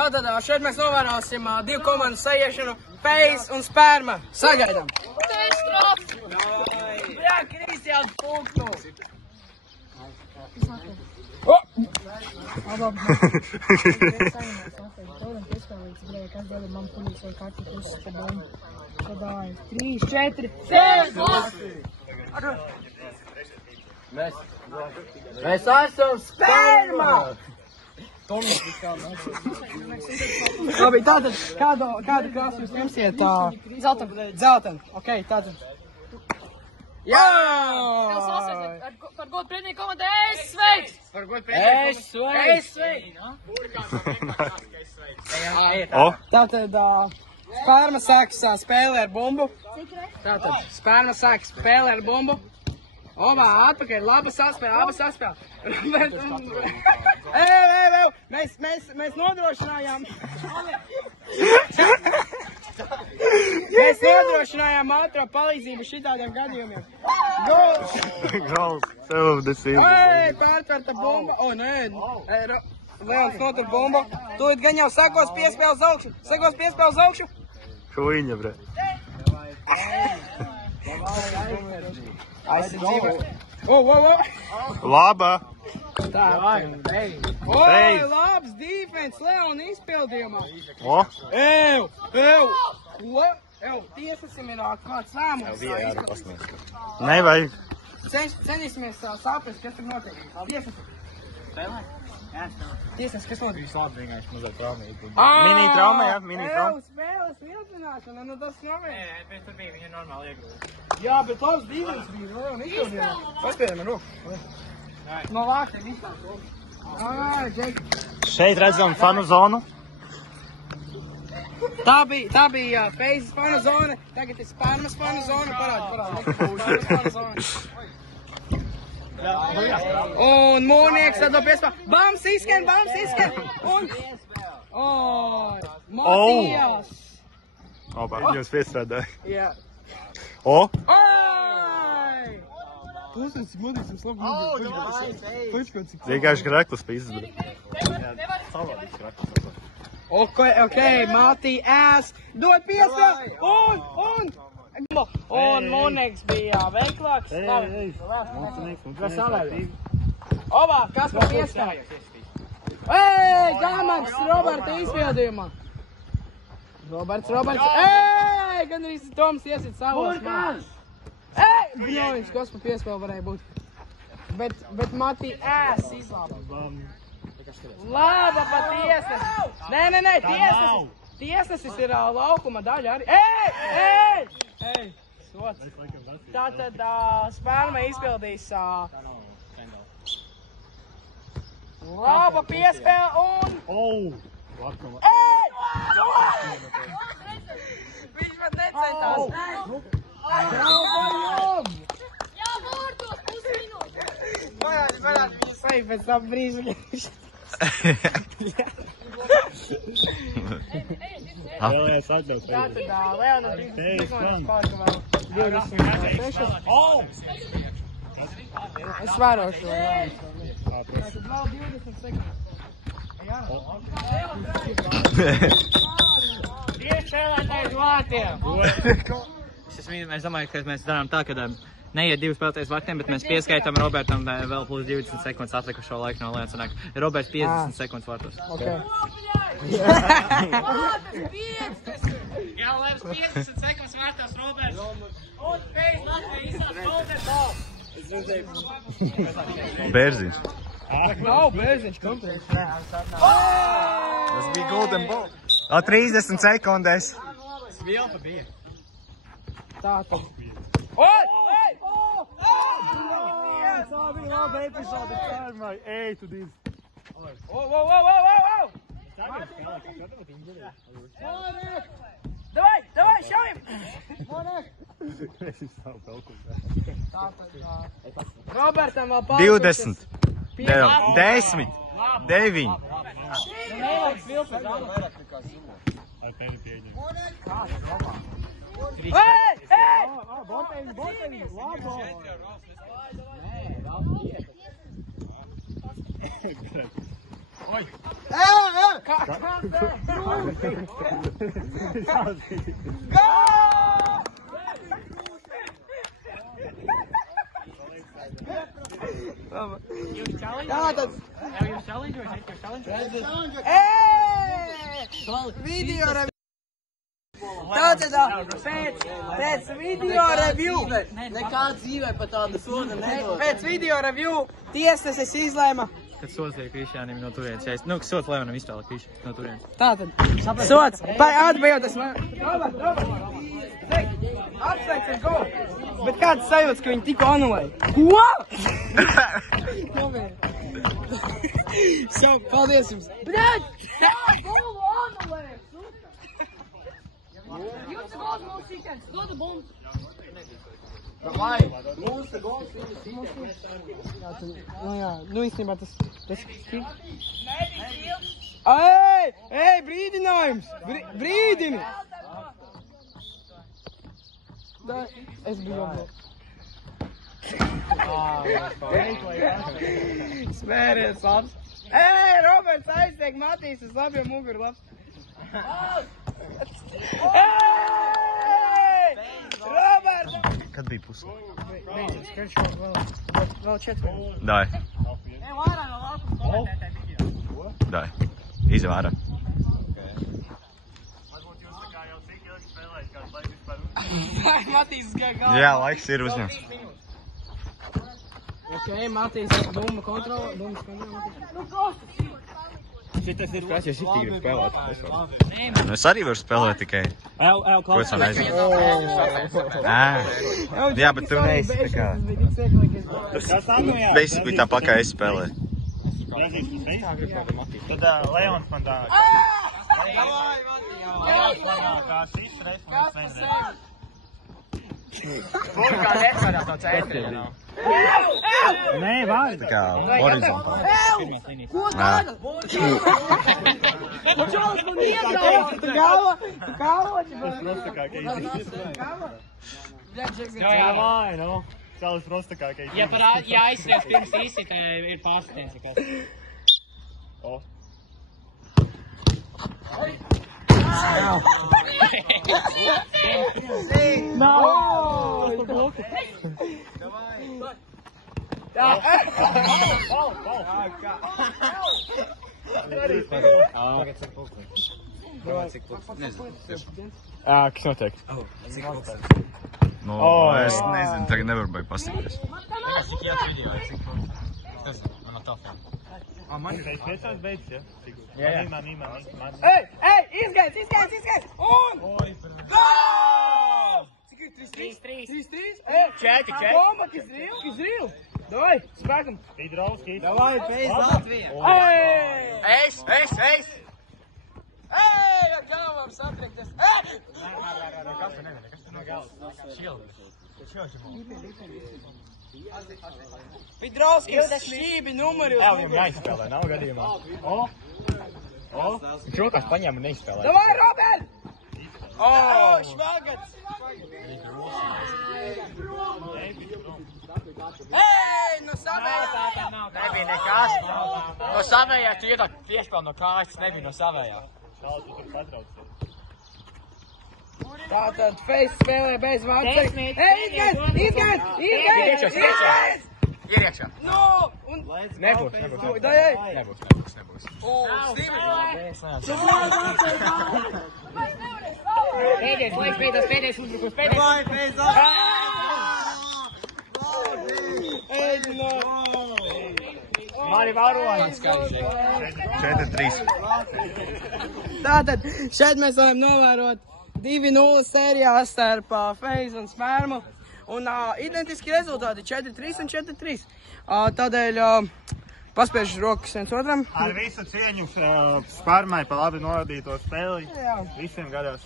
Tātad šeit mēs novērosim divu komandu sajiešanu, Pejs un Sperma. Sagaidām! Jā, Kristiāns punktu! Mēs esam Sperma! Labi, tātad, kādu krāsu jūs ņemsiet? Dzeltenu. Ok, tātad. Jā! Par godu pretinieki komandai es sveiks! Par godu pretinieki komandai es sveiks! Tātad, Sperma sāks spēli ar bumbu. Tātad, Sperma sāks spēli ar bumbu. Ovā, atpakaļ, labas saspēle. Mēs nodrošinājām. Mēs nodrošinājām ātrā palīdzību šitādiem gadījumiem. Gols! Pārtverta bumba. O, nē. Leons notur bumbu. Tūlīt gan jau sekos piespēle uz augšu. Ko viņa, bre? Labā! Oi, labs defense Leona izpildījumā. Tiesasim ir kāds lēmums. Nevajag. Cenīsimies saprast, kas tur notiek. Tiesas, kas notiek? Mini trauma, jā, mini trauma. Spēles vilcināšana, nu tas nav. Nē, bet tur bija viņa normāli iegrūda. Jā, bet labs defense bija Leona izpildījumā. Paspēdam ar roku. No vāktiem izstāst roku. Šeit redzam fanu zonu. Tā bija Peizes fanu zona, tagad ir Spermas fanu zona. Parādi. Un Mūrnieks tad no piespēl. Bams izskan. Un... Matijas. Opa, jūs piestrādāja. Jā. O! Vienkārši kraklis pīzes. Ok, Matijas. Dod piespēl. Un Mūrnieks bija veiklāks. Ovā, kas par piespēl? Gāmaks Roberta izpildījumā. Roberts. Gan arī Toms iesit savos mājas. Bņoviņš, kas par piespēl varēja būt. Bet Matijas izlāba. Laba pat tiesnesis. Nē, tiesnesis ir laukuma daļa arī. Sots. Tātad Sperma izpildīs laba piespēle un... Viņš pat necentās. Jā, vārtos, pusminūte. Varētu viņu sveikt pēc tam brīža. Tātad Leona 30 sekundes pārka vēl 26. Es vērošu vēl. Tātad vēl 20 sekundes. Priekšēlētājs vārtiem. Es domāju, ka mēs darām tā, ka neiet divas spēlētājas vārtiem, bet mēs pieskaitam Robertam vēl plus 20 sekundes atlikušo laiku no Leona sanāk. Roberts 50 sekundes vārtos. Ok. Jā, Levs 50 sekundes vārtos Roberts. Un Pejs Latvija izsāc Golden Ball. Bērziņš. Nav Bērziņš, kompleks. Tas bija Golden Ball. 30 sekundēs. Svilpa bija. Tātad. Tā bija laba epizode Spermai. Ej, tu divi. Davai, šaujam! Robertam vēl pārsūties. 20, 10, 9. Tātad. Video review. Tātad pēc video review. Nekā dzīvē pa tādu sodu nedod. Pēc video review tiesneses izlēma. Kad sots liek Krišjānim no turienes. Nu, kad sots Leonam izspēlē Krišjānim no turienes. Tātad. Sots. Atbildes. Robert. Apsveicam go. Bet kāds sajūts, ka viņi tikko anulēja? Ko? Savu, paldies jums. Bļaļ! Jā, golu anulēja! Jums gols mūsu šikens. Dodu bumbu. Vai, mūsu gols Nu īstenībā tas Ej, brīdinājums! Brīdini! Es biju labāk. Smēries labs. Ej, Roberts aiztiek Matīs uz labiem muguru labs. Ej! Roberts! Kad bija pusē? Vēl 4. Dai. Dai. Izvāra. Vai Matīs gāja galvā? Jā, laiks ir uzņemts. Ok, Matīs, bumba kontrola. Šitas ir kas, ja šitī grib spēlēt. Nu, es arī varu spēlēt tikai. Ko es man aizņem? Jā, bet tu neesi tā kā. Basically tāpat kā es spēlēju. Tad Leons man tā. Nē, vārdi. Tā kā horizontāli. Ko tāda? Čolis man iegāva! Galva! Vai, nu. Čalis prostakākais. Ja aizsries pirms īsi, tad ir pārsitiens. O. Kas notiek? Nu, es nezinu, tagad nevaru bai pasīties. Man ir piecās beidzas, ja? Jā. Ej, izgaids! Un! Gol! Cik ir 3-3? 3-3? Bomba, izrīl! Davai, spēkam! Pidrovski. Davai, pēc Latvija. Es! Ej, ar galvām satriekties! Pidrovskis šķībi numuri uz Viņam jāizspēlē, nav gadījumā. Viņš rokās paņēma un neizspēlē. Davai, Robert! Švagats! Ej, no savējā! Nebija nekas. No savējā, tu iedāk piešpēl no kājas, tas nebija no savējā. Šāli, tu tur patraucies. Tātad Face spēlē bez vārds. Ej, izgaids! Ir iekšā. Nu, un... Nebūs. Dajai! Nebūs. Pēdējais laiks, pēdējais uzbrukums, Vai, pēc Latvija. Mani varoņi. 4-3. Tātad, šeit mēs varam novērot 2-0 sērijā starp Face un Smērmu. Un identiski rezultāti 4-3 un 4-3. Tādēļ paspiežu rokas viens otram. Ar visu cieņu Sparmai pa labi novadīto spēli. Jā. Visiem gadās.